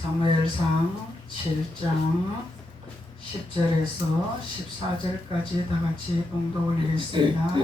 사무엘상 7장 10절에서 14절까지 다 같이 봉독 올리겠습니다.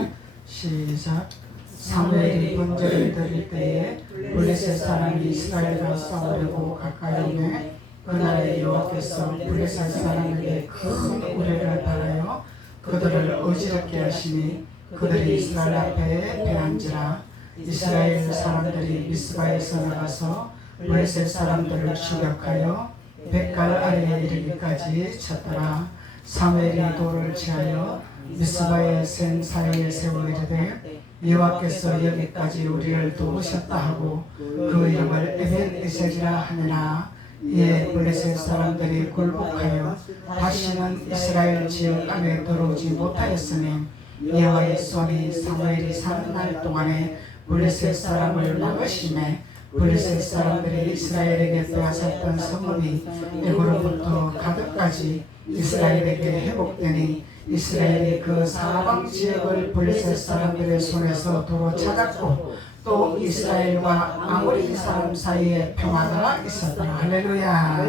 시작. 사무엘이 번제를 드릴 때에 블레셋 사람이 이스라엘과 싸우려고 가까이 오매 그날에 여호와께서 블레셋 사람에게 큰 우레를 바라여 그들을 어지럽게 하시니 그들이 이스라엘 앞에 패한지라. 이스라엘 사람들이 미스바에서 나가서 블레셋 사람들을 추격하여 백갈 아래에 이르기까지 쳤더라. 사무엘이 돌을 취하여 미스바의 샘 사이에 세워 이르되 여호와께서 여기까지 우리를 도우셨다 하고 그 이름을 에벤에셀이라 하니라. 이에 블레셋 사람들이 굴복하여 다시는 이스라엘 지역 안에 들어오지 못하였으니 여호와의 손이 사무엘이 사는 날 동안에 블레셋 사람을 막으시매 블레셋 사람들이 이스라엘에게 빼앗았던 성읍이 에고로부터 가드까지 이스라엘에게 회복되니 이스라엘이 그 사방 지역을 블레셋 사람들의 손에서 도로 찾았고 또 이스라엘과 아모리 사람 사이에 평화가 있었더라. 할렐루야.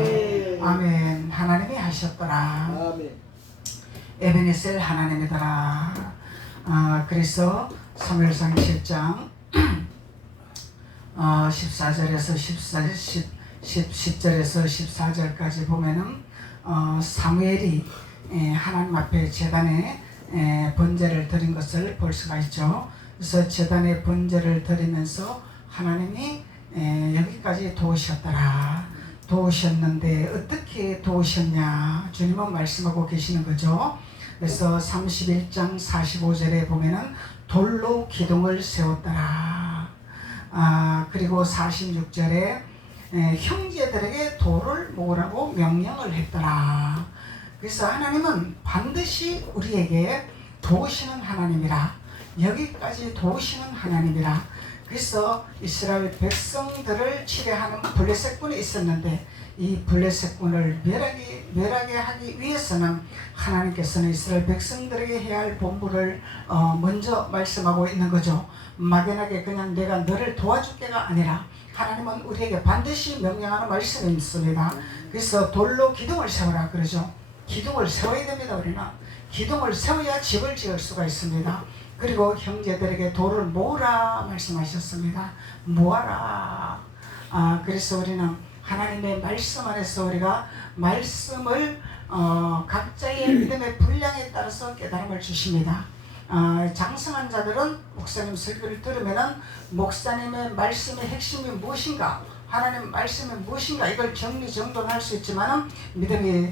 아멘. 하나님이 하셨더라. 에베네셀 하나님이더라. 그래서 사무엘상 7장 14절에서 10절에서 14절까지 보면은 사무엘이 하나님 앞에 제단에 번제를 드린 것을 볼 수가 있죠. 그래서 제단에 번제를 드리면서 하나님이 여기까지 도우셨더라. 도우셨는데 어떻게 도우셨냐? 주님은 말씀하고 계시는 거죠. 그래서 31장 45절에 보면은 돌로 기둥을 세웠더라. 그리고 46절에 형제들에게 돌을 모으라고 명령을 했더라. 그래서 하나님은 반드시 우리에게 도우시는 하나님이라. 여기까지 도우시는 하나님이라. 그래서 이스라엘 백성들을 치려하는 블레셋군이 있었는데 이 블레셋군을 멸하게 하기 위해서는 하나님께서는 이스라엘 백성들에게 해야 할 본부를 먼저 말씀하고 있는 거죠. 막연하게 그냥 내가 너를 도와줄게가 아니라 하나님은 우리에게 반드시 명령하는 말씀이 있습니다. 그래서 돌로 기둥을 세우라 그러죠. 기둥을 세워야 됩니다. 우리는 기둥을 세워야 집을 지을 수가 있습니다. 그리고 형제들에게 돌을 모으라 말씀하셨습니다. 모아라. 그래서 우리는 하나님의 말씀 안에서 우리가 말씀을 각자의 믿음의 분량에 따라서 깨달음을 주십니다. 장성한 자들은 목사님 설교를 들으면은 목사님의 말씀의 핵심이 무엇인가, 하나님 말씀이 무엇인가 이걸 정리정돈할 수 있지만은 믿음이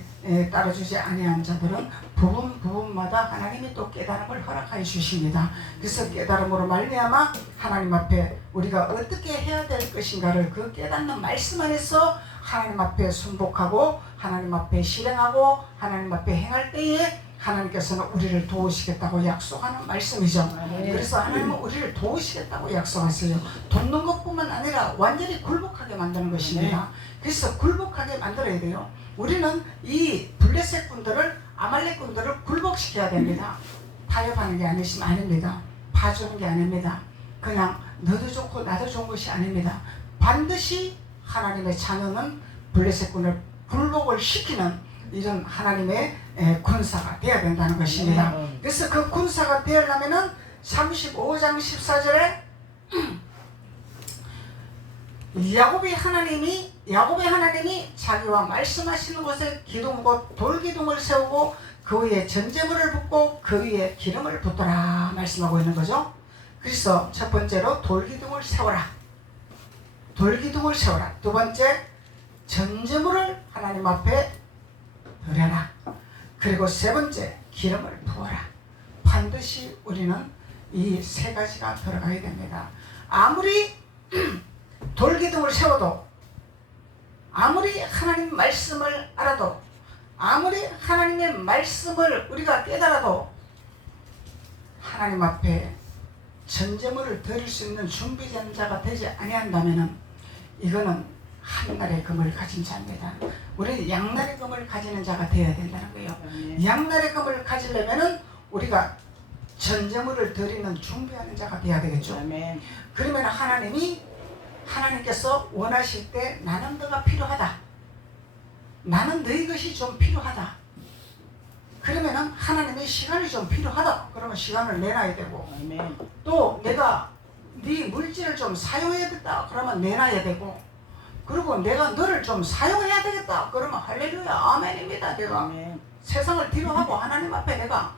따라주지 아니한 자들은 부분마다 하나님이 또 깨달음을 허락하여 주십니다. 그래서 깨달음으로 말미암아 하나님 앞에 우리가 어떻게 해야 될 것인가를 그 깨닫는 말씀 안에서 하나님 앞에 순복하고 하나님 앞에 실행하고 하나님 앞에 행할 때에 하나님께서는 우리를 도우시겠다고 약속하는 말씀이죠. 그래서 하나님은 우리를 도우시겠다고 약속하세요. 돕는 것뿐만 아니라 완전히 굴복하게 만드는 것입니다. 그래서 굴복하게 만들어야 돼요. 우리는 이 블레셋 군들을, 아말렉 군들을 굴복시켜야 됩니다. 타협하는 게 아닙니다. 봐주는 게 아닙니다. 그냥 너도 좋고 나도 좋은 것이 아닙니다. 반드시 하나님의 자녀는 블레셋 군을 굴복을 시키는 이런 하나님의 군사가 되어야 된다는 것입니다. 그래서 그 군사가 되려면은 35장 14절에 야곱의 하나님이 자기와 말씀하시는 곳에 기둥 곧 돌기둥을 세우고 그 위에 전제물을 붓고 그 위에 기름을 붓더라 말씀하고 있는 거죠. 그래서 첫 번째로 돌기둥을 세워라. 돌기둥을 세워라. 두 번째 전제물을 하나님 앞에 드려라. 그리고 세 번째 기름을 부어라. 반드시 우리는 이 세 가지가 들어가야 됩니다. 아무리 돌기둥을 세워도, 아무리 하나님 말씀을 알아도, 아무리 하나님의 말씀을 우리가 깨달아도 하나님 앞에 전제물을 드릴 수 있는 준비된 자가 되지 아니한다면 이거는 한날의 금을 가진 자입니다. 우리는 양날의 금을 가지는 자가 되어야 된다는 거예요. 양날의 금을 가지려면은 우리가 전제물을 드리는 준비하는 자가 되어야 되겠죠. 그러면 하나님께서 원하실 때 나는 너가 필요하다. 나는 너희 것이 좀 필요하다. 그러면은 하나님의 시간이 좀 필요하다. 그러면 시간을 내놔야 되고, 아멘. 또 내가 네 물질을 좀 사용해야겠다. 그러면 내놔야 되고, 그리고 내가 너를 좀 사용해야 되겠다. 그러면 할렐루야 아멘입니다. 내가 아멘. 세상을 뒤로하고 하나님 앞에 내가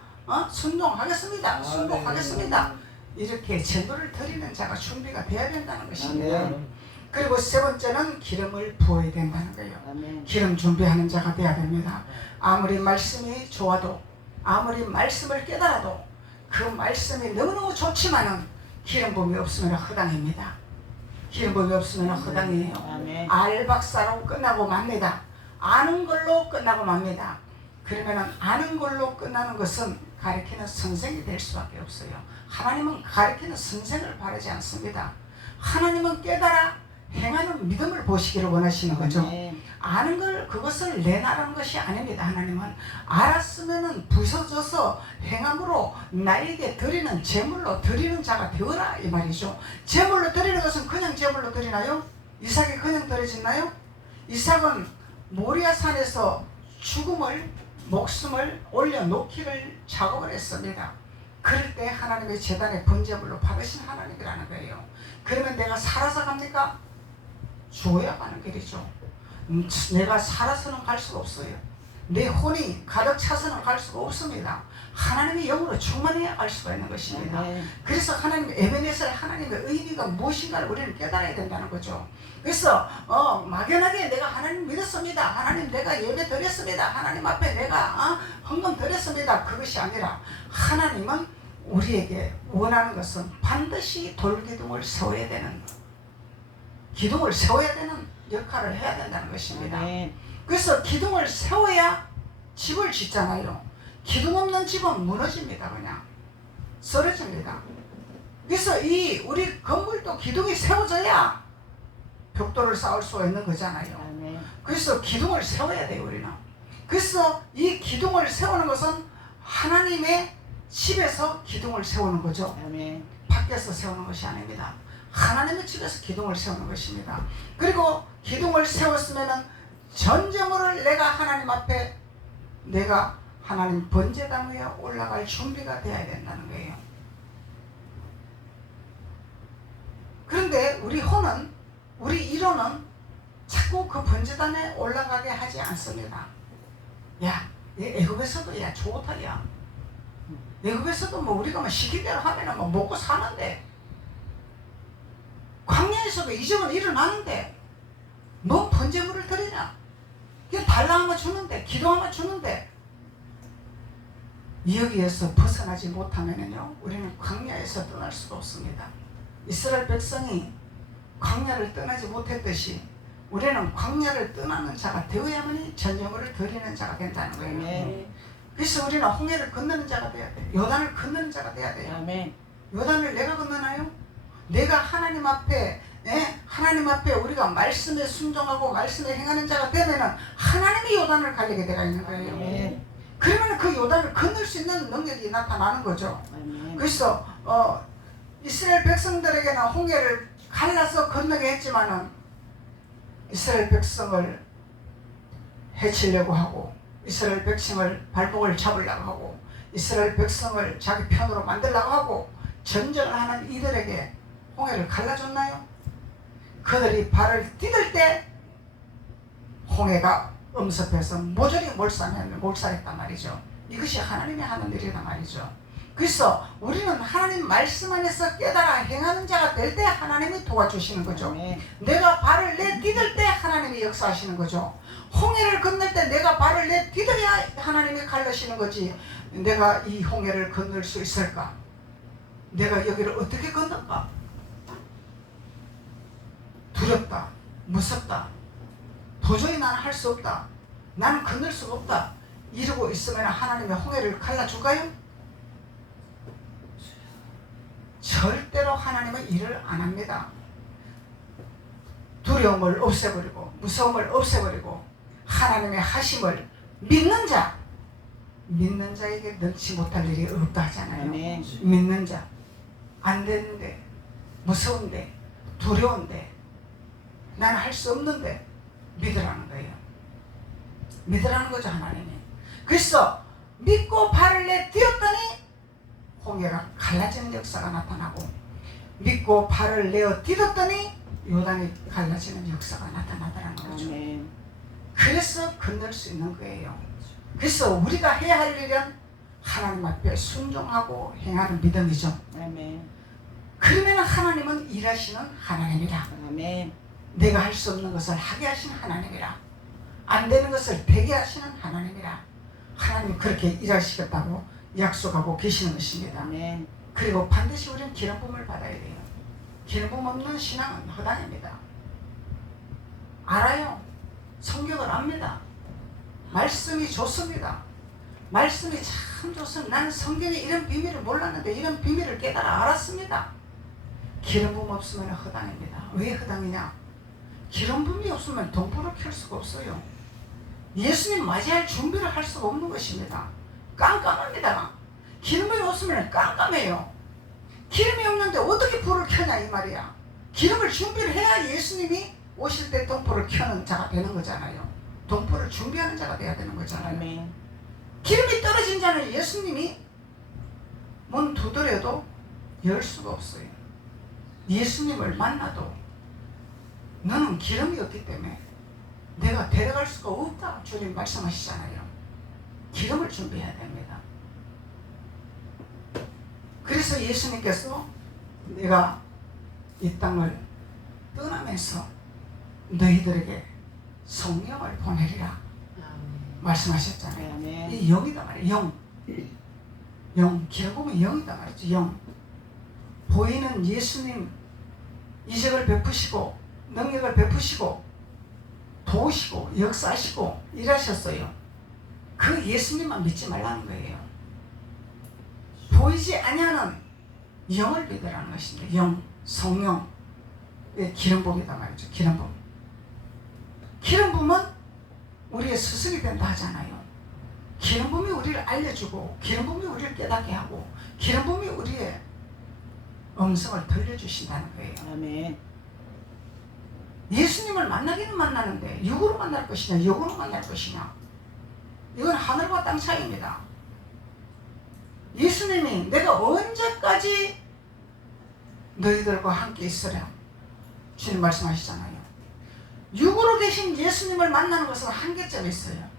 순종하겠습니다. 순종하겠습니다. 이렇게 전도를 드리는 자가 준비가 돼야 된다는 것입니다. 아멘. 그리고 세 번째는 기름을 부어야 된다는 거예요. 아멘. 기름 준비하는 자가 돼야 됩니다. 아무리 말씀이 좋아도, 아무리 말씀을 깨달아도 그 말씀이 너무너무 좋지만은 기름 부음이 없으면 허당입니다. 기름 부음이 없으면 허당이에요. 아멘. 알박사로 끝나고 맙니다. 아는 걸로 끝나고 맙니다. 그러면은 아는 걸로 끝나는 것은 가르치는 선생이 될 수밖에 없어요. 하나님은 가르치는 선생을 바라지 않습니다. 하나님은 깨달아 행하는 믿음을 보시기를 원하시는 거죠. 아멘. 아는 걸 그것을 내놔라는 것이 아닙니다. 하나님은 알았으면은 부서져서 행함으로 나에게 드리는 제물로 드리는 자가 되어라 이 말이죠. 제물로 드리는 것은 그냥 제물로 드리나요? 이삭이 그냥 드려지나요? 이삭은 모리아 산에서 목숨을 올려놓기를 작업을 했습니다. 그럴 때 하나님의 제단의 번제물로 받으신 하나님이라는 거예요. 그러면 내가 살아서 갑니까? 죽어야 가는 길이죠. 내가 살아서는 갈 수가 없어요. 내 혼이 가득 차서는 갈 수가 없습니다. 하나님의 영으로 충만해야 갈 수가 있는 것입니다. 그래서 하나님 에베네셀 하나님의 의미가 무엇인가를 우리는 깨달아야 된다는 거죠. 그래서 막연하게 내가 하나님 믿었습니다. 하나님 내가 예배 드렸습니다. 하나님 앞에 내가 헌금 드렸습니다. 그것이 아니라 하나님은 우리에게 원하는 것은 반드시 돌기둥을 세워야 되는, 기둥을 세워야 되는 역할을 해야 된다는 것입니다. 그래서 기둥을 세워야 집을 짓잖아요. 기둥 없는 집은 무너집니다. 그냥 쓰러집니다. 그래서 이 우리 건물도 기둥이 세워져야 벽돌을 쌓을 수가 있는 거잖아요. 그래서 기둥을 세워야 돼요. 우리는. 그래서 이 기둥을 세우는 것은 하나님의 집에서 기둥을 세우는 거죠. 밖에서 세우는 것이 아닙니다. 하나님의 집에서 기둥을 세우는 것입니다. 그리고 기둥을 세웠으면은 전제물을 내가 하나님 앞에 내가 하나님 번제단 위에 올라갈 준비가 되어야 된다는 거예요. 그런데 우리 혼은, 우리 이론은 자꾸 그 번제단에 올라가게 하지 않습니다. 야, 애굽에서도 야 좋다 야. 애굽에서도 뭐 우리가 뭐 시킨 대로 하면은 뭐 먹고 사는데, 광야에서도 이적은 일어나는데 뭐 번제물을 드리냐? 그냥 달라하면 주는데, 기도하면 주는데, 여기에서 벗어나지 못하면요 우리는 광야에서 떠날 수가 없습니다. 이스라엘 백성이 광야를 떠나지 못했듯이 우리는 광야를 떠나는 자가 되어야만이 전제물을 드리는 자가 된다는 거예요. 그래서 우리는 홍해를 건너는 자가 돼야 돼요. 요단을 건너는 자가 돼야 돼요. 요단을 내가 건너나요? 내가 하나님 앞에, 하나님 앞에 우리가 말씀에 순종하고 말씀에 행하는 자가 되면은 하나님이 요단을 갈리게 되어 있는 거예요. 그러면 그 요단을 건널 수 있는 능력이 나타나는 거죠. 그래서 이스라엘 백성들에게는 홍해를 갈라서 건너게 했지만은 이스라엘 백성을 해치려고 하고, 이스라엘 백성을 발목을 잡으려고 하고, 이스라엘 백성을 자기 편으로 만들려고 하고 전쟁을 하는 이들에게 홍해를 갈라줬나요? 그들이 발을 디딜 때 홍해가 엄습해서 모조리 몰살했단 말이죠. 이것이 하나님이 하는 일이란 말이죠. 그래서 우리는 하나님 말씀 안에서 깨달아 행하는 자가 될 때 하나님이 도와주시는 거죠. 내가 발을 내디딜 때 하나님이 역사하시는 거죠. 홍해를 건널 때 내가 발을 내디뎌야 하나님이 갈르시는 거지. 내가 이 홍해를 건널 수 있을까? 내가 여기를 어떻게 건널까? 두렵다, 무섭다, 도저히 나는 할 수 없다, 나는 건널 수가 없다, 이러고 있으면 하나님의 홍해를 갈라줄까요? 절대로 하나님은 일을 안 합니다. 두려움을 없애버리고 무서움을 없애버리고 하나님의 하심을 믿는 자에게 능치 못할 일이 없다 하잖아요. 믿는 자, 안 되는데, 무서운데, 두려운데, 나는 할 수 없는데 믿으라는 거예요. 믿으라는 거죠, 하나님이. 그래서 믿고 발을 내딛었더니 홍해가 갈라지는 역사가 나타나고, 믿고 발을 내어 딛었더니 요단이 갈라지는 역사가 나타나더라는 거죠. 아멘. 그래서 건널 수 있는 거예요. 그래서 우리가 해야 할 일은 하나님 앞에 순종하고 행하는 믿음이죠. 아멘. 그러면 하나님은 일하시는 하나님이라. 아멘. 내가 할 수 없는 것을 하게 하신 하나님이라. 안 되는 것을 되게 하시는 하나님이라. 하나님 그렇게 일하시겠다고 약속하고 계시는 것입니다. 아멘. 그리고 반드시 우리는 기름 부음을 받아야 돼요. 기름 부음 없는 신앙은 허당입니다. 알아요. 성경을 압니다. 말씀이 좋습니다. 말씀이 참 좋습니다. 나는 성경에 이런 비밀을 몰랐는데 이런 비밀을 깨달아 알았습니다. 기름 부음 없으면 허당입니다. 왜 허당이냐? 기름 부음이 없으면 동포를 켤 수가 없어요. 예수님 맞이할 준비를 할 수가 없는 것입니다. 깜깜합니다. 기름이 없으면 깜깜해요. 기름이 없는데 어떻게 불을 켜냐 이 말이야. 기름을 준비를 해야 예수님이 오실 때 동포를 켜는 자가 되는 거잖아요. 동포를 준비하는 자가 돼야 되는 거잖아요. 아멘. 기름이 떨어진 자는 예수님이 문 두드려도 열 수가 없어요. 예수님을 만나도 너는 기름이 없기 때문에 내가 데려갈 수가 없다 주님 말씀하시잖아요. 기름을 준비해야 됩니다. 그래서 예수님께서 내가 이 땅을 떠나면서 너희들에게 성령을 보내리라 말씀하셨잖아요. 아멘. 이 영이다 말이에요. 영, 기름 부음이 영이다 말이죠. 영. 보이는 예수님 이적을 베푸시고 능력을 베푸시고 도우시고 역사하시고 일하셨어요. 그 예수님만 믿지 말라는 거예요. 보이지 아니하는 영을 믿으라는 것입니다. 영, 성령, 기름 부음이다 말이죠. 기름 부음. 기름 부음은 우리의 스승이 된다 하잖아요. 기름 부음이 우리를 알려주고 기름 부음이 우리를 깨닫게 하고 기름 부음이 우리의 음성을 들려주신다는 거예요. 아멘. 예수님을 만나기는 만나는데 육으로 만날 것이냐 영으로 만날 것이냐, 이건 하늘과 땅 차이입니다. 예수님이 내가 언제까지 너희들과 함께 있으랴 주님 말씀하시잖아요. 육으로 계신 예수님을 만나는 것은 한계점이 있어요.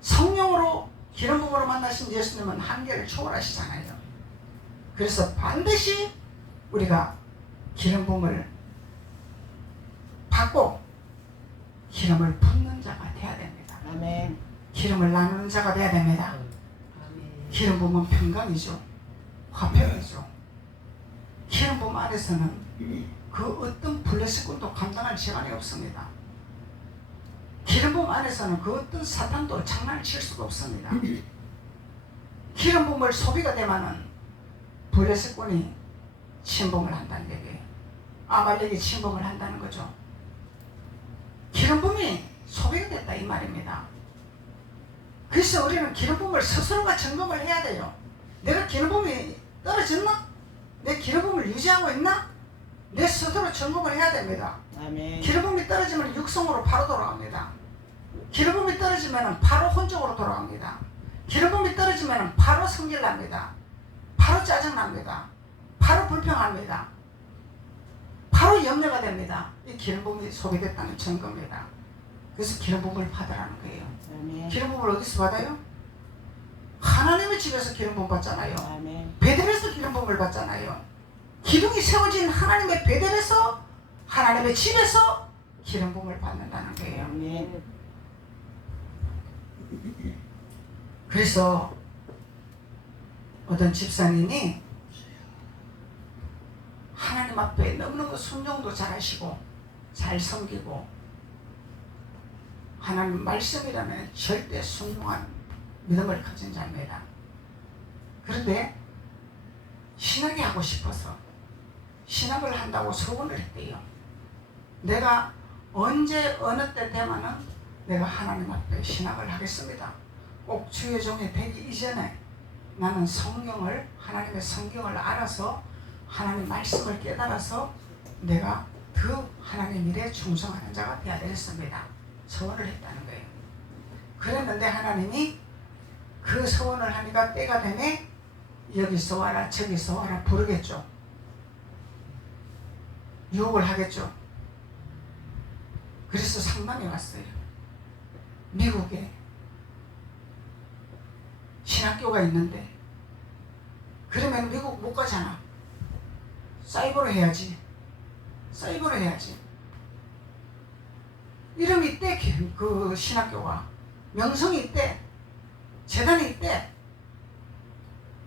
성령으로 기름 부음으로 만나신 예수님은 한계를 초월하시잖아요. 그래서 반드시 우리가 기름 부음을 받고 기름을 붓는 자가 돼야 됩니다. 아멘. 기름을 나누는 자가 돼야 됩니다. 기름 부음은 평강이죠. 화평이죠. 기름 부음 안에서는 그 어떤 블레셋군도 감당할 시간이 없습니다. 기름 부음 안에서는 그 어떤 사탄도 장난을 칠 수가 없습니다. 기름 부음을 소비가 되면은 블레셋군이 침범을 한다는 얘기예요. 아말렉이 침범을 한다는 거죠. 기름 부음이 소비가 됐다 이 말입니다. 그래서 우리는 기름 부음을 스스로가 점검을 해야 돼요. 내가 기름 부음이 떨어졌나? 내 기름 부음을 유지하고 있나? 내 스스로 점검을 해야 됩니다. 아멘. 기름 부음이 떨어지면 육성으로 바로 돌아갑니다. 기름 부음이 떨어지면 바로 혼적으로 돌아갑니다. 기름 부음이 떨어지면 바로 성질납니다. 바로 짜증납니다. 바로 불평합니다. 바로 염려가 됩니다. 이 기름 부음이 소비됐다는 증거입니다. 그래서 기름 부음을 받으라는 거예요. 아멘. 기름 부음을 어디서 받아요? 하나님의 집에서 기름 부음 받잖아요. 아멘. 베델에서 기름 부음을 받잖아요. 기둥이 세워진 하나님의 베델에서 하나님의 집에서 기름 부음을 받는다는 거예요. 아멘. 그래서 어떤 집사님이 하나님 앞에 너무너무 순종도 잘하시고 잘 섬기고 하나님 말씀이라면 절대 순종한 믿음을 가진 자입니다. 그런데 신학이 하고 싶어서 신학을 한다고 소원을 했대요. 내가 언제 어느 때 되면은 내가 하나님 앞에 신학을 하겠습니다. 꼭 주의 종이 되기 이전에 나는 성경을, 하나님의 성경을 알아서 하나님 말씀을 깨달아서 내가 더 하나님 일에 충성하는 자가 되어야 되겠습니다. 소원을 했다는 거예요. 그랬는데 하나님이 그 소원을 하니까 때가 되네 여기서 와라 저기서 와라 부르겠죠. 유혹을 하겠죠. 그래서 상담이 왔어요. 미국에 신학교가 있는데 그러면 미국 못 가잖아. 사이버로 해야지. 사이버로 해야지. 이름이 있대. 그 신학교가 명성이 있대. 재단이 있대.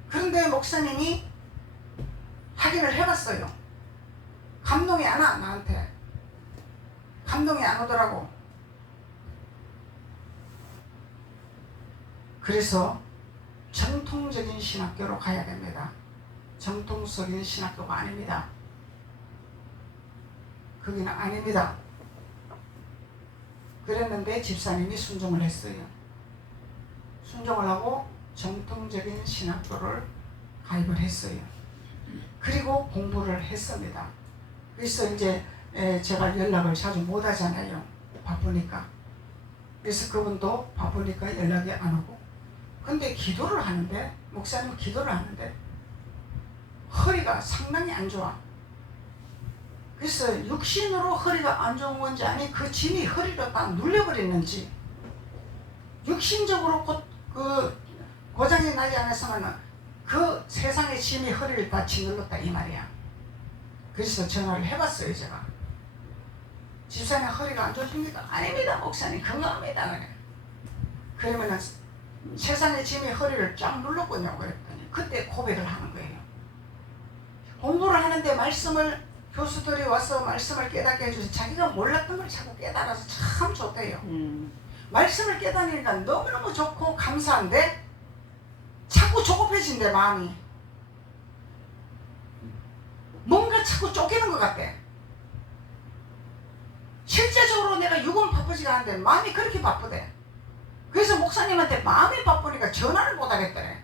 그런데 목사님이 확인을 해봤어요. 감동이 안 와. 나한테 감동이 안 오더라고. 그래서 정통적인 신학교로 가야 됩니다. 정통적인 신학교가 아닙니다. 거기는 아닙니다. 그랬는데 집사님이 순종을 했어요. 순종을 하고 정통적인 신학교를 가입을 했어요. 그리고 공부를 했습니다. 그래서 이제 제가 연락을 자주 못 하잖아요. 바쁘니까. 그래서 그분도 바쁘니까 연락이 안 오고. 근데 기도를 하는데, 목사님은 기도를 하는데 허리가 상당히 안 좋아. 그래서 육신으로 허리가 안 좋은 건지 아니 그 짐이 허리를 딱 눌려버리는지 육신적으로 그 고장이 나지 않았으면 그 세상의 짐이 허리를 다 짓눌렀다 이 말이야. 그래서 전화를 해봤어요. 제가 집사님 허리가 안 좋습니까? 아닙니다 목사님 건강합니다. 그래. 그러면은 세상의 짐이 허리를 쫙 눌렀군요. 그랬더니 그때 고백을 하는 거예요. 공부를 하는데 말씀을 교수들이 와서 말씀을 깨닫게 해주셔서 자기가 몰랐던 걸 자꾸 깨달아서 참 좋대요. 말씀을 깨닫으니까 너무너무 좋고 감사한데 자꾸 조급해진대 마음이. 뭔가 자꾸 쫓기는 것 같대. 실제적으로 내가 육은 바쁘지가 않은데 마음이 그렇게 바쁘대. 그래서 목사님한테 마음이 바쁘니까 전화를 못 하겠더래.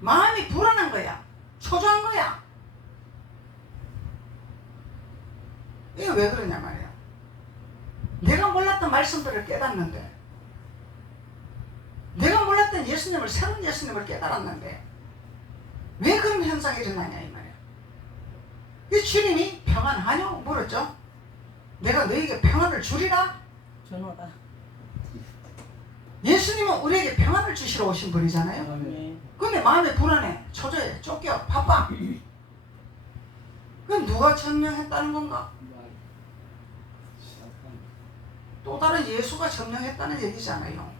마음이 불안한 거야. 초조한 거야. 이게 왜 그러냐 말이야. 내가 몰랐던 말씀들을 깨닫는데, 내가 몰랐던 예수님을, 새로운 예수님을 깨달았는데 왜 그런 현상이 일어나냐 이 말이야. 이 주님이 평안하뇨? 물었죠. 내가 너에게 평안을 주리라? 전화가. 예수님은 우리에게 평안을 주시러 오신 분이잖아요. 네. 근데 마음이 불안해, 초조해, 쫓겨, 바빠. 그럼 누가 점령했다는 건가? 또 다른 예수가 점령했다는 얘기잖아요.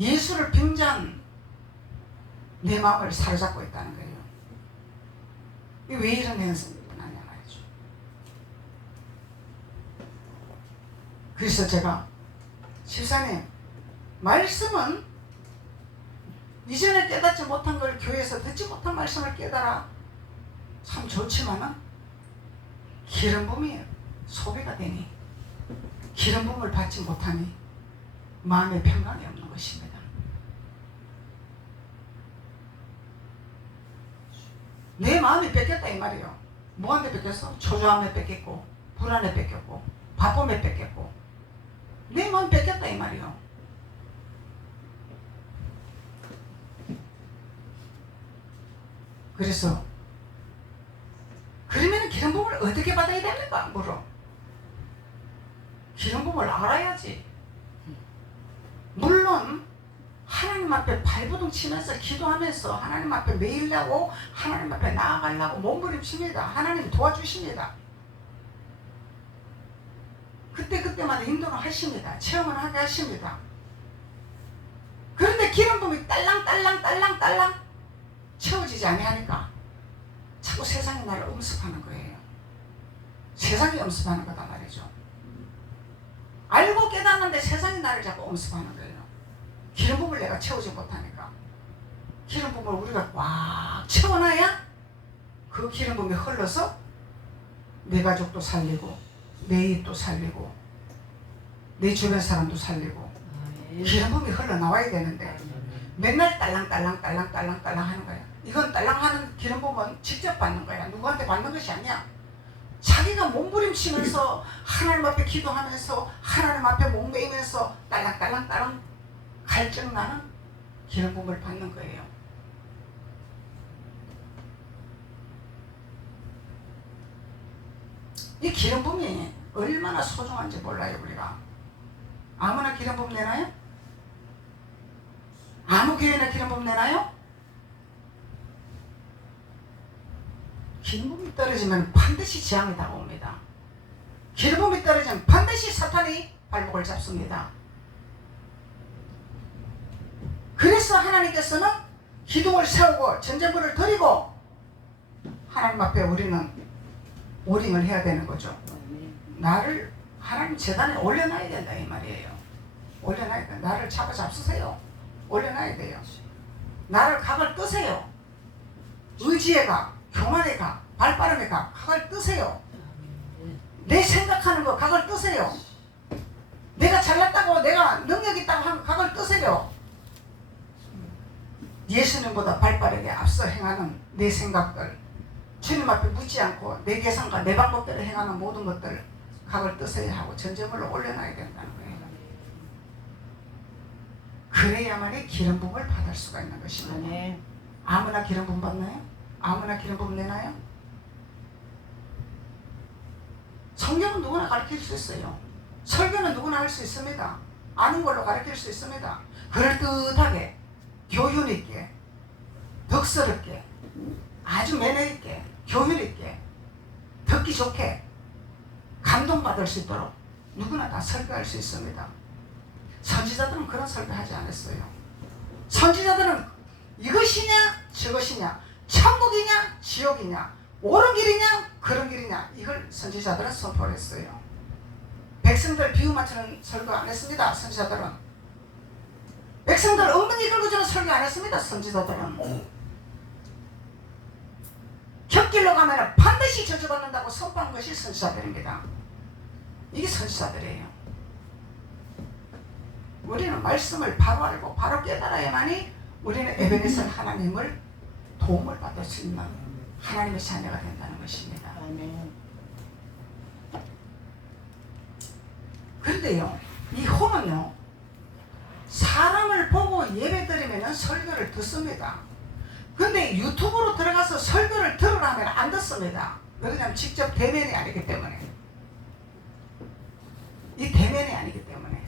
예수를 빙자한 내 마음을 사로잡고 있다는 거예요. 이게 왜 이런 현상이 일어나냐 말이죠. 그래서 제가 집사님 말씀은 이전에 깨닫지 못한 걸 교회에서 듣지 못한 말씀을 깨달아 참 좋지만은 기름 부음이 소비가 되니 기름 부음을 받지 못하니 마음의 평강이 없는 것입니다. 내 마음이 뺏겼다 이 말이에요. 뭐한테 뺏겼어? 초조함에 뺏겼고 불안에 뺏겼고 바쁨에 뺏겼고 내 마음 뺏겼다 이 말이에요. 그래서 그러면 기름 부음을 어떻게 받아야 됩니까? 물어. 기름 부음을 알아야지. 물론 하나님 앞에 발버둥 치면서 기도하면서 하나님 앞에 매일라고 하나님 앞에 나아가려고 몸부림칩니다. 하나님 도와주십니다. 그때마다 인도를 하십니다. 체험을 하게 하십니다. 그런데 기름 부음이 딸랑딸랑 채워지지 아니하니까 자꾸 세상이 나를 엄습하는 거예요. 세상이 엄습하는 거다 말이죠. 알고 깨닫는데 세상이 나를 자꾸 엄습하는 거예요. 기름 부음을 내가 채우지 못하니까. 기름 부음을 우리가 꽉 채워놔야 그 기름 부음이 흘러서 내 가족도 살리고 내 입도 살리고 내 주변 사람도 살리고 기름 부음이 흘러나와야 되는데 맨날 딸랑딸랑 하는 거야. 이건 딸랑하는 기름 부음은 직접 받는 거야. 누구한테 받는 것이 아니야. 자기가 몸부림치면서 하나님 앞에 기도하면서 하나님 앞에 목매이면서 딸랑딸랑딸랑 갈증나는 기름 부음을 받는 거예요. 이 기름 부음이 얼마나 소중한지 몰라요. 우리가 아무나 기름 부음 내나요? 아무 교회나 기름 부음 내나요? 기름 부음이 떨어지면 반드시 재앙이 다가옵니다. 기름 부음이 떨어지면 반드시 사탄이 발목을 잡습니다. 그래서 하나님께서는 기둥을 세우고 전쟁불을 드리고 하나님 앞에 우리는 오링을 해야 되는 거죠. 나를 하나님 재단에 올려놔야 된다 이 말이에요. 올려놔야 돼. 나를 잡으세요. 올려놔야 돼요. 나를 각을 뜨세요. 의지에 가, 교만에 가, 발빠름에 가, 각을 뜨세요. 내 생각하는 거 각을 뜨세요. 내가 잘났다고 내가 능력 있다고 하면 각을 뜨세요. 예수님보다 발빠르게 앞서 행하는 내 생각들, 주님 앞에 묻지 않고 내 계산과 내 방법대로 행하는 모든 것들 각을 뜨세야 하고 전제물로 올려놔야 된다는 거예요. 그래야만이 기름 부음을 받을 수가 있는 것입니다. 아무나 기름 부음 받나요? 아무나 기름 부음 내나요? 성경은 누구나 가르칠 수 있어요. 설교는 누구나 할 수 있습니다. 아는 걸로 가르칠 수 있습니다. 그럴듯하게 교훈 있게, 덕스럽게, 아주 매너 있게, 교훈 있게, 듣기 좋게, 감동받을 수 있도록 누구나 다 설교할 수 있습니다. 선지자들은 그런 설교하지 않았어요. 선지자들은 이것이냐 저것이냐, 천국이냐 지옥이냐, 옳은 길이냐 그런 길이냐, 이걸 선지자들은 선포를 했어요. 백성들 비유 맞추는 설교 안 했습니다. 선지자들은 백성들 엉덩이 긁어주는 설교 안 했습니다. 선지자들은 곁길로 가면 반드시 저주받는다고 선포한 것이 선지자들입니다. 이게 선지자들이에요. 우리는 말씀을 바로 알고 바로 깨달아야만이 우리는 에베네셀 하나님을 도움을 받을 수 있는 하나님의 자녀가 된다는 것입니다. 그런데요, 이 혼은요, 사람을 보고 예배드리면 설교를 듣습니다. 근데 유튜브로 들어가서 설교를 들으라 하면 안 듣습니다. 왜냐하면 직접 대면이 아니기 때문에. 이 대면이 아니기 때문에.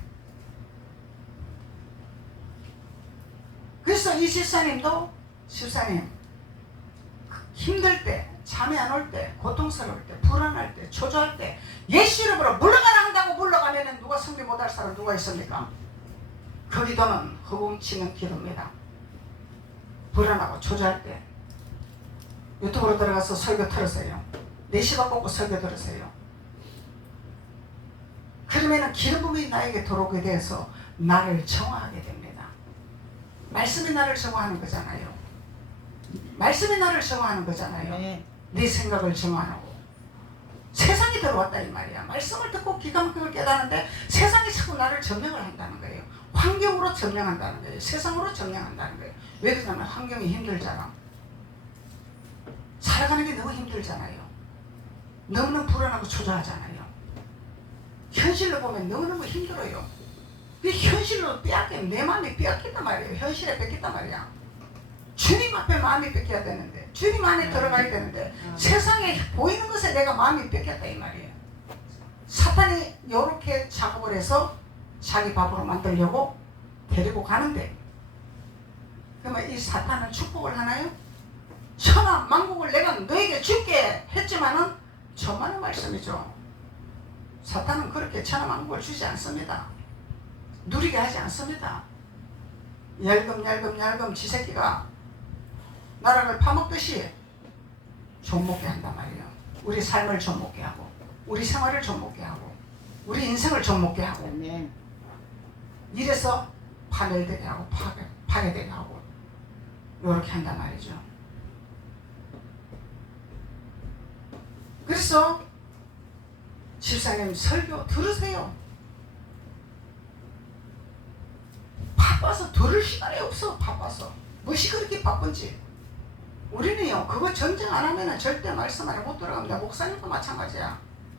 그래서 이 집사님도, 집사님 힘들 때, 잠이 안 올 때, 고통스러울 때, 불안할 때, 초조할 때 예수 이름으로 물러가라 한다고 물러가면 누가 승리 못할 사람 누가 있습니까? 그 기도는 허공치는 기도입니다. 불안하고 초조할 때 유튜브로 들어가서 설교 틀으세요. 4시간 꽂고 설교 들으세요. 그러면 기름 부음이 나에게 들어오게 돼서 나를 정화하게 됩니다. 말씀이 나를 정화하는 거잖아요. 말씀이 나를 정화하는 거잖아요. 네 생각을 정화하고 세상이 들어왔다 이 말이야. 말씀을 듣고 기가 막히게 깨닫는데 세상이 자꾸 나를 점령을 한다는 거예요. 환경으로 점령한다는 거예요. 세상으로 점령한다는 거예요. 왜 그러냐면 환경이 힘들잖아. 살아가는 게 너무 힘들잖아요. 너무너무 불안하고 초조하잖아요. 현실로 보면 너무너무 힘들어요. 그 현실로 빼앗기면 내 마음이 빼앗긴단 말이에요. 현실에 뺏긴단 말이야. 주님 앞에 마음이 뺏겨야 되는데, 주님 안에 들어가야 되는데 세상에 보이는 것에 내가 마음이 뺏겼다 이 말이에요. 사탄이 이렇게 작업을 해서 자기 밥으로 만들려고 데리고 가는데, 그러면 이 사탄은 축복을 하나요? 천하 만국을 내가 너에게 줄게 했지만은 천만의 말씀이죠. 사탄은 그렇게 천하 만국을 주지 않습니다. 누리게 하지 않습니다. 얄금얄금 지새끼가 나라를 파먹듯이 좀먹게 한단 말이에요. 우리 삶을 좀먹게 하고, 우리 생활을 좀먹게 하고, 우리 인생을 좀먹게 하고, 이래서 파멸되게 하고 파괴되게 하고 이렇게 한단 말이죠. 그래서 집사님 설교 들으세요. 바빠서 들을 시간이 없어. 바빠서. 무엇이 그렇게 바쁜지. 우리는요 그거 전쟁 안 하면은 절대 말씀 안에 못 들어갑니다. 목사님도 마찬가지야.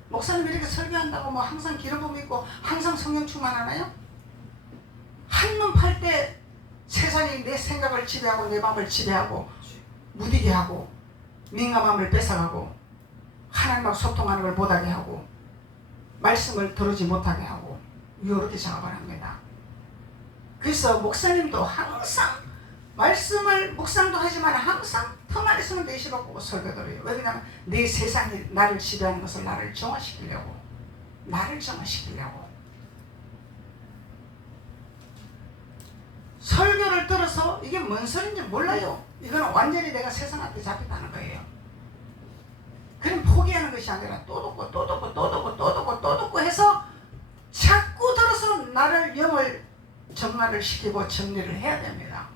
목사님 이렇게 설교한다고 뭐 항상 기름 믿고 항상 성령 충만하나요? 한눈 팔 때 세상이 내 생각을 지배하고 내 마음을 지배하고 무디게 하고 민감함을 뺏어가고 하나님하고 소통하는 걸 못하게 하고 말씀을 들으지 못하게 하고 이렇게 작업을 합니다. 그래서 목사님도 항상 말씀을 묵상도 하지만 항상 틈만 있으면 4시 바꾸고 설교 들어요. 왜냐하면 내 세상이 나를 지배하는 것을 나를 정화시키려고 설교를 들어서 이게 뭔 소리인지 몰라요. 이거는 완전히 내가 세상한테 잡혔다는 거예요. 그럼 포기하는 것이 아니라 또 듣고 해서 자꾸 들어서 나를 영을 정화를 시키고 정리를 해야 됩니다.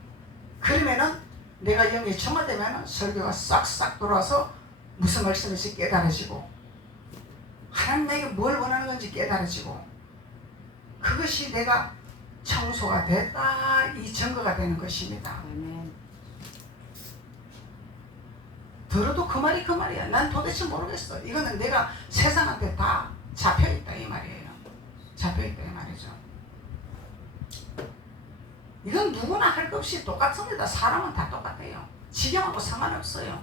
그러면은 내가 영이 정화되면 설교가 싹싹 돌아서 무슨 말씀인지 깨달아지고 하나님 내게 뭘 원하는 건지 깨달아지고 그것이 내가 청소가 됐다 이 증거가 되는 것입니다. 들어도 그 말이야. 난 도대체 모르겠어. 이거는 내가 세상한테 다 잡혀있다 이 말이에요. 잡혀있다 이 말이죠. 이건 누구나 할 것 없이 똑같습니다. 사람은 다 똑같아요. 지경하고 상관없어요.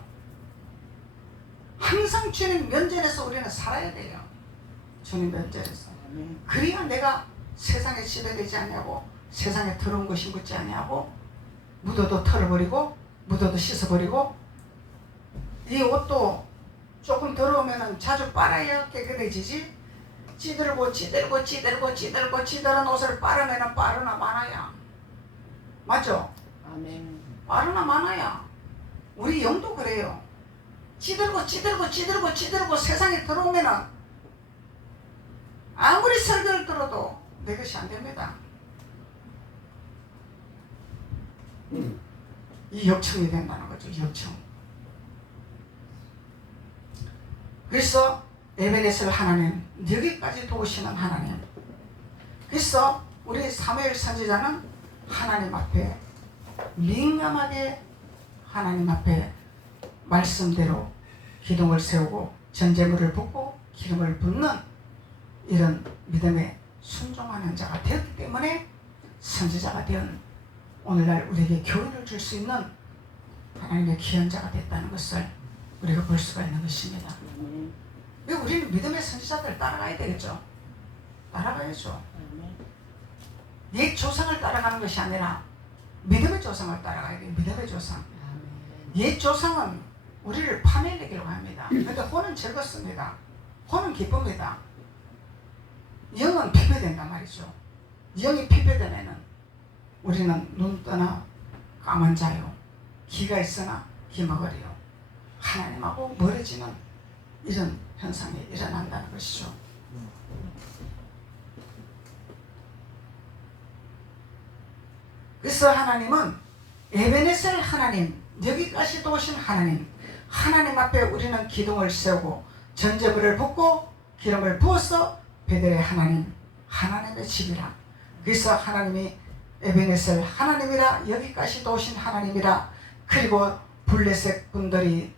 항상 주님 면전에서 우리는 살아야 돼요. 주님 면전에서. 그래야 내가 세상에 지배되지 않냐고 세상에 더러운 것이 묻지 않냐고 묻어도 털어버리고 묻어도 씻어버리고 이 옷도 조금 더러우면 자주 빨아야 깨끗해지지 찌들은 옷을 빨으면 빠르나 마나야. 맞죠? 아멘. 빠르나 마나야. 우리 영도 그래요. 찌들고 세상에 들어오면 아무리 설교를 들어도 내 것이 안 됩니다. 이 역청이 된다는 거죠. 역청. 그래서 에베네셀 하나님, 여기까지 도우시는 하나님. 그래서 우리 사무엘 선지자는 하나님 앞에 민감하게 하나님 앞에 말씀대로 기둥을 세우고 전제물을 붓고 기름을 붓는 이런 믿음에 순종하는 자가 되었기 때문에 선지자가 된 오늘날 우리에게 교훈을 줄 수 있는 하나님의 귀한 자가 됐다는 것을 우리가 볼 수가 있는 것입니다. 왜 우리는 믿음의 선지자들 따라가야 되겠죠? 따라가야죠. 옛 조상을 따라가는 것이 아니라 믿음의 조상을 따라가야 돼요. 믿음의 조상. 옛 조상은 우리를 파멸내기로 합니다. 그런데 혼은 즐겁습니다. 혼은 기쁩니다. 영은 피폐된단 말이죠. 영이 피폐되면은 우리는 눈 떠나 까만 자요. 기가 있으나 기막으리요. 하나님하고 멀어지는 이런 현상이 일어난다는 것이죠. 그래서 하나님은 에베네셀 하나님, 여기까지 도우신 하나님, 하나님 앞에 우리는 기둥을 세우고 전제물을 붓고 기름을 부어서 베델의 하나님, 하나님의 집이라. 그래서 하나님이 에베네셀 하나님이라, 여기까지 도우신 하나님이라. 그리고 블레셋 군들이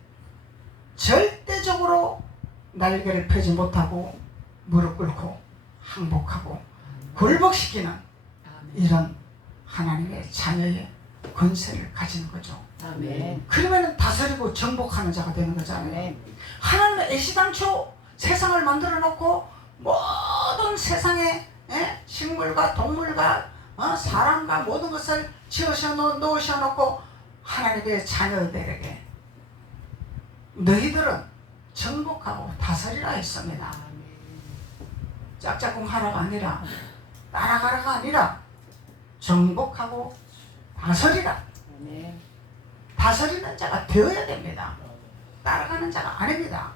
절대적으로 날개를 펴지 못하고 무릎 꿇고 항복하고 굴복시키는 이런 하나님의 자녀의 권세를 가지는 거죠. 아멘. 그러면 다스리고 정복하는 자가 되는 거잖아요. 아멘. 하나님은 애시당초 세상을 만들어 놓고 모든 세상에 식물과 동물과 사람과 모든 것을 지으셔 놓으셔 놓고 하나님의 자녀들에게 너희들은 정복하고 다스리라 했습니다. 짝짝꿍 하라가 아니라 따라가라가 아니라 정복하고 다스리라. 다스리는 자가 되어야 됩니다. 따라가는 자가 아닙니다.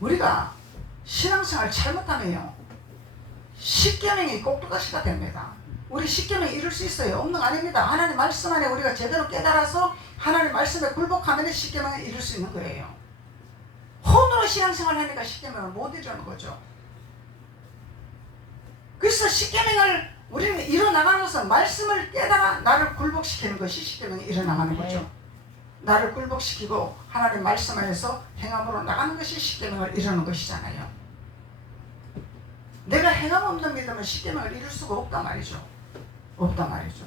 우리가 신앙생활 잘못하면요 십계명이 꼭두가시가 됩니다. 우리 십계명 이룰 수 있어요? 없는 거 아닙니다. 하나님 말씀 안에 우리가 제대로 깨달아서 하나님 말씀에 굴복하면 십계명을 이룰 수 있는 거예요. 혼으로 신앙생활 하니까 십계명을 못 이루는 거죠. 그래서 십계명을 우리는 일어나가는 것은 말씀을 깨달아 나를 굴복시키는 것이 십계명이 일어나가는 거죠. 나를 굴복시키고 하나님 말씀 안에서 행함으로 나가는 것이 십계명을 이루는 것이잖아요. 내가 행함 없는 믿음은 십계명을 이룰 수가 없단 말이죠. 없단 말이죠.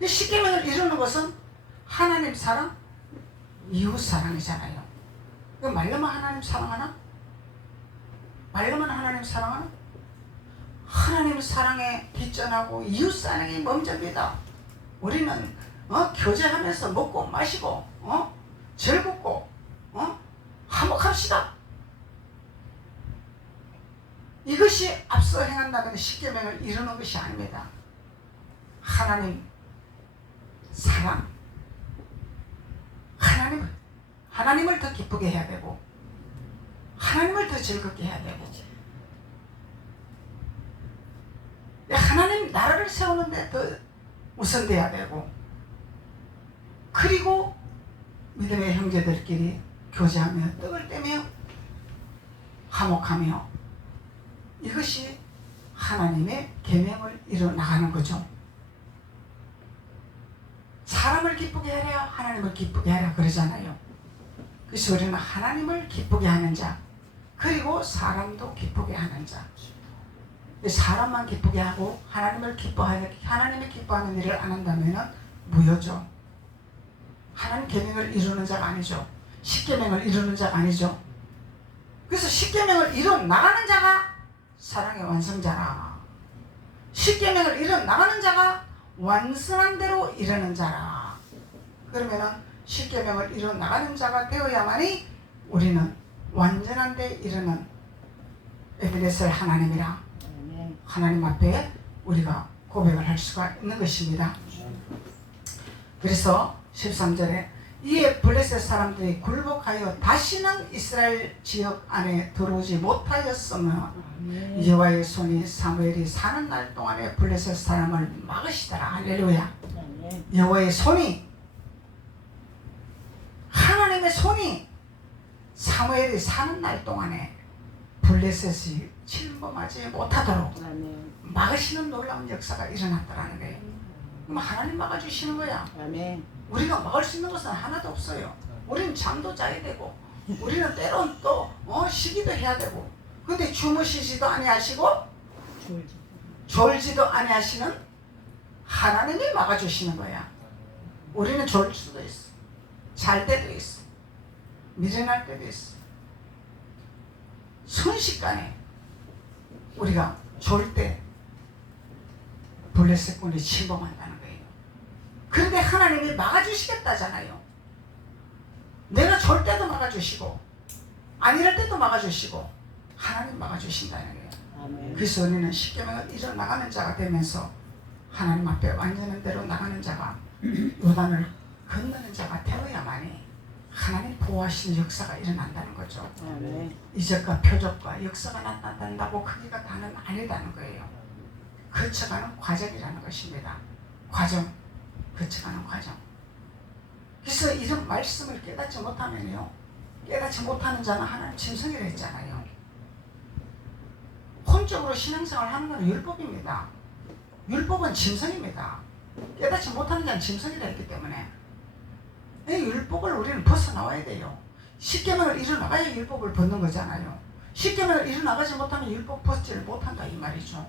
이 십계명을 이루는 것은 하나님 사랑, 이웃 사랑이잖아요. 말로만 하나님 사랑하나? 말로만 하나님 사랑하나? 하나님 사랑에 뒷전하고 이웃 사랑이 먼저입니다. 우리는 교제하면서 먹고 마시고 즐겁고 화목합시다. 이것이 앞서 행한다는 십계명을 이루는 것이 아닙니다. 하나님 사랑, 하나님을 더 기쁘게 해야 되고 하나님을 더 즐겁게 해야 되고 하나님 나라를 세우는데 더 우선돼야 되고 그리고 믿음의 형제들끼리 교제하며 떡을 떼며 화목하며 이것이 하나님의 계명을 이뤄나가는 거죠. 사람을 기쁘게 하랴 하나님을 기쁘게 하랴 그러잖아요. 그래서 우리는 하나님을 기쁘게 하는 자 그리고 사람도 기쁘게 하는 자 사람만 기쁘게 하고 하나님을 하나님이 기뻐하는 일을 안 한다면 무효죠. 하나님 계명을 이루는 자가 아니죠. 십계명을 이루는 자가 아니죠. 그래서 십계명을 이뤄 나가는 자가 사랑의 완성자라. 십계명을 이뤄 나가는 자가 완성한 대로 이루는 자라. 그러면은 십계명을 이뤄 나가는 자가 되어야만이 우리는 완전한 데 이르는 에베네셀 하나님이라 하나님 앞에 우리가 고백을 할 수가 있는 것입니다. 그래서 13절에 이에 블레셋 사람들이 굴복하여 다시는 이스라엘 지역 안에 들어오지 못하였으며 여호와의 손이 사무엘이 사는 날 동안에 블레셋 사람을 막으시더라. 할렐루야. 여호와의 손이 하나님의 손이 사무엘이 사는 날 동안에 블레셋이 침범하지 못하도록 막으시는 놀라운 역사가 일어났다는 거예요. 그럼 하나님 막아주시는 거야. 우리가 막을 수 있는 것은 하나도 없어요. 우리는 잠도 자야 되고 우리는 때론 또 쉬기도 해야 되고 근데 주무시지도 아니하시고 졸지도 아니하시는 하나님이 막아주시는 거야. 우리는 졸 수도 있어. 잘 때도 있어. 미련할 때도 있어. 순식간에 우리가 졸 때 블레셋군이 침범한다는 거예요. 그런데 하나님이 막아주시겠다잖아요. 내가 졸 때도 막아주시고 안 이럴 때도 막아주시고 하나님 막아주신다는 거예요. 아멘. 그래서 우리는 십계명을 이뤄 나가는 자가 되면서 하나님 앞에 완전한 대로 나가는 자가 요단을 건너는 자가 되어야만이 하나님 보호하시는 역사가 일어난다는 거죠. 아멘. 이적과 표적과 역사가 나타난다고 크기가 다는 아니다는 거예요. 거쳐가는 과정이라는 것입니다. 과정, 거쳐가는 과정. 그래서 이런 말씀을 깨닫지 못하면요, 깨닫지 못하는 자는 하나님 짐승이라 했잖아요. 혼적으로 신앙생활을 하는 건 율법입니다. 율법은 짐승입니다. 깨닫지 못하는 자는 짐승이라 했기 때문에 이 율법을 우리는 벗어나와야 돼요. 십계명을 이뤄나가야 율법을 벗는 거잖아요. 십계명을 이뤄나가지 못하면 율법 벗지를 못한다 이 말이죠.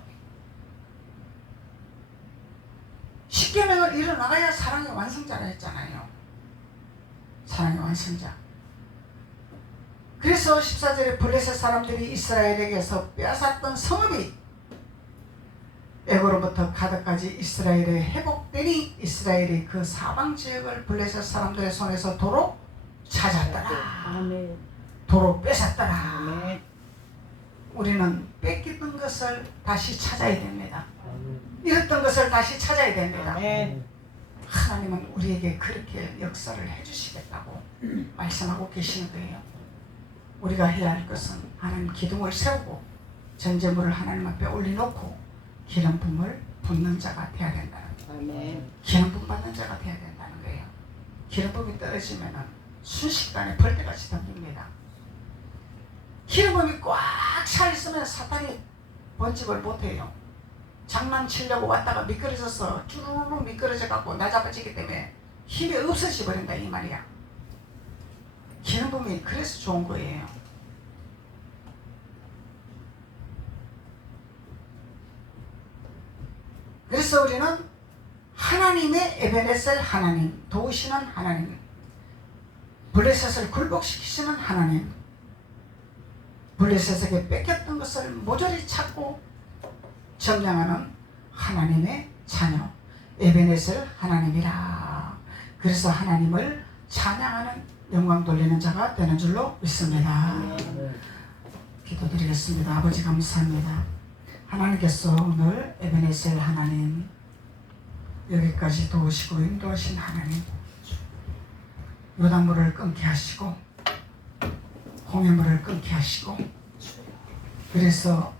십계명을 이뤄나가야 사랑의 완성자라 했잖아요. 사랑의 완성자. 그래서 14절에 블레셋 사람들이 이스라엘에게서 빼앗았던 성읍이 애고로부터 가드까지 이스라엘에 회복되니 이스라엘이 그 사방 지역을 블레셋 사람들의 손에서 도로 찾았더라. 아멘. 도로 뺏었더라. 아멘. 우리는 뺏기던 것을 다시 찾아야 됩니다. 잃었던 것을 다시 찾아야 됩니다. 아멘. 하나님은 우리에게 그렇게 역사를 해주시겠다고 말씀하고 계시는 거예요. 우리가 해야 할 것은 하나님 기둥을 세우고 전제물을 하나님 앞에 올려놓고 기름 부음을 붓는 자가 되어야 된다는 거예요. 기름 부음 받는 자가 되어야 된다는 거예요. 기름 부음이 떨어지면 순식간에 벌떼같이 덤빕니다. 기름 부음이 꽉 차 있으면 사탄이 번집을 못해요. 장난치려고 왔다가 미끄러져서 쭈루룩 미끄러져 갖고 나잡아지기 때문에 힘이 없어져 버린다 이 말이야. 기름 부음이 그래서 좋은 거예요. 그래서 우리는 하나님의 에베네셀 하나님, 도우시는 하나님, 블레셋을 굴복시키시는 하나님, 블레셋에게 뺏겼던 것을 모조리 찾고 점령하는 하나님의 자녀, 에베네셀 하나님이라. 그래서 하나님을 찬양하는 영광 돌리는 자가 되는 줄로 믿습니다. 기도드리겠습니다. 아버지 감사합니다. 하나님께서 오늘 에베네셀 하나님, 여기까지 도우시고 인도하신 하나님, 요단물을 끊게 하시고 홍해물을 끊게 하시고, 그래서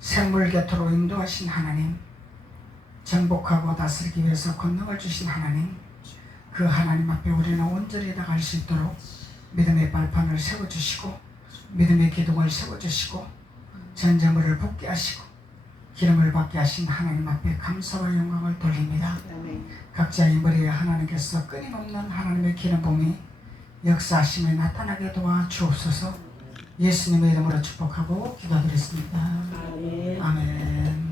생물계토로 인도하신 하나님, 정복하고 다스리기 위해서 권능을 주신 하나님, 그 하나님 앞에 우리는 온전히 나갈 수 있도록 믿음의 발판을 세워주시고 믿음의 기둥을 세워주시고 전제물을 붓게 하시고 기름을 받게 하신 하나님 앞에 감사와 영광을 돌립니다. 각자의 머리에 하나님께서 끊임없는 하나님의 기름 부음이 역사하심에 나타나게 도와주옵소서. 예수님의 이름으로 축복하고 기도드렸습니다. 아멘.